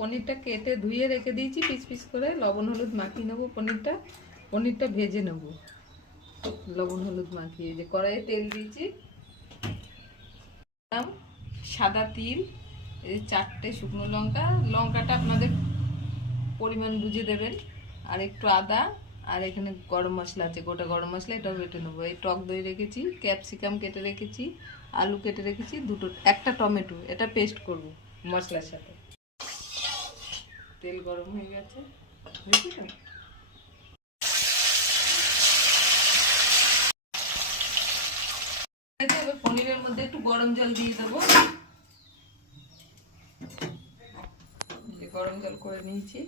পনিরটা কেটে ধুয়ে রেখে দিয়েছি পিস পিস করে। লবণ হলুদ মাখিয়ে নেবো পনিরটা ভেজে নেব লবণ হলুদ মাখিয়ে। যে কড়াইয়ে তেল দিয়েছি, সাদা তিল, এই 4টে শুকনো লঙ্কা, লঙ্কাটা আপনাদের পরিমাণ বুঝে দেবেন, আর একটু আদা, আর এখানে গরম মশলা আছে, গোটা গরম মশলা, এটাও বেটে নেবো। এই টক দই রেখেছি, ক্যাপসিকাম কেটে রেখেছি, আলু কেটে রেখেছি, একটা টমেটো, এটা পেস্ট করব মশলার সাথে। তেল গরম হয়ে গেছে, এবার পনিরের মধ্যে একটু গরম জল দিয়ে দেবো। গরম জল করে নিয়েছি।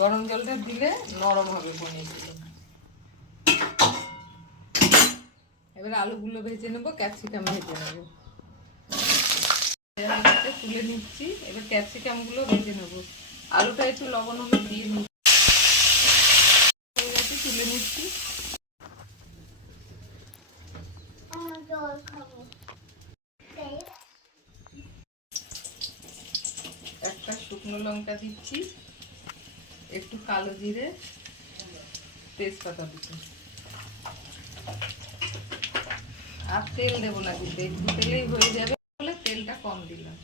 গরম জলটা দিলে নরম হবে পনিরগুলো। এবার আলুগুলো ভেজে নেবো, ক্যাপসিকাম ভেজে নেবো। তুলে নিচ্ছি, এবার ক্যাপসিকাম গুলো ভেজে নেবো। আলুটা একটু লবণ হলুদ দিয়ে নিচ্ছি, তুলে নিচ্ছি। একটা শুকনো লঙ্কা দিচ্ছি, একটু কালো জিরে, তেজপাতা দিচ্ছি। আর তেল দেবো না, কিন্তু একটু তেলেই হয়ে যাবে বলে তেলটা কম দিলাম।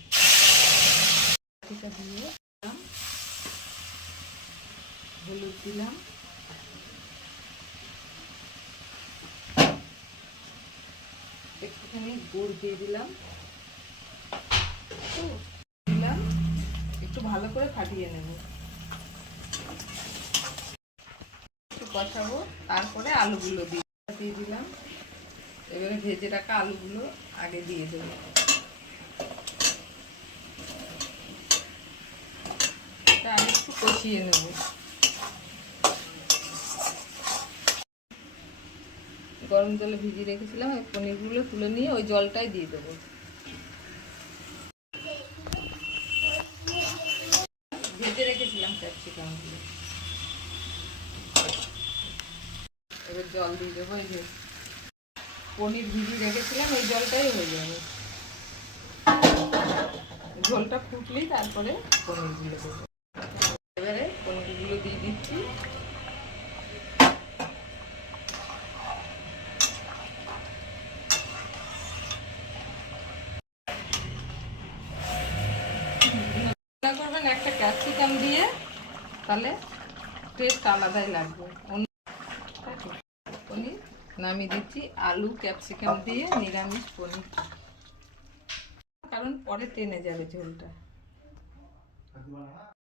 দিয়ে হলুদ দিলাম, একটুখানি গুড় দিয়ে দিলাম, একটু ভালো করে ফাটিয়ে নেব, একটু কষাবো। তারপরে আলুগুলো দিয়ে দিলাম। এবারে ভেজে রাখা আলুগুলো আগে দিয়ে দেবো। এটা আমি একটু কষিয়ে নেব। গরম জলে ভিজিয়ে রেখেছিলাম, এই পনিরগুলো তুলে নিয়ে ওই জলটাই দিয়ে দেবো। ভেজে রেখেছিলাম ক্যাপসিকামগুলো, এবার জল দিয়ে দেবো। এই যে পনির ভিজিয়ে রেখেছিলাম, এই জলটাই হয়ে যাবে। ঝোলটা ফুটলেই তারপরে পনিরগুলো দেবো। এবারে পনিরগুলো দিয়ে দিচ্ছি। করবেন একটা ক্যাপসিকাম দিয়ে, তাহলে টেস্ট আলাদাই লাগবে। পনির নামিয়ে দিচ্ছি, আলু ক্যাপসিকাম দিয়ে নিরামিষ পনির, কারণ পরে টেনে যাবে ঝোলটা।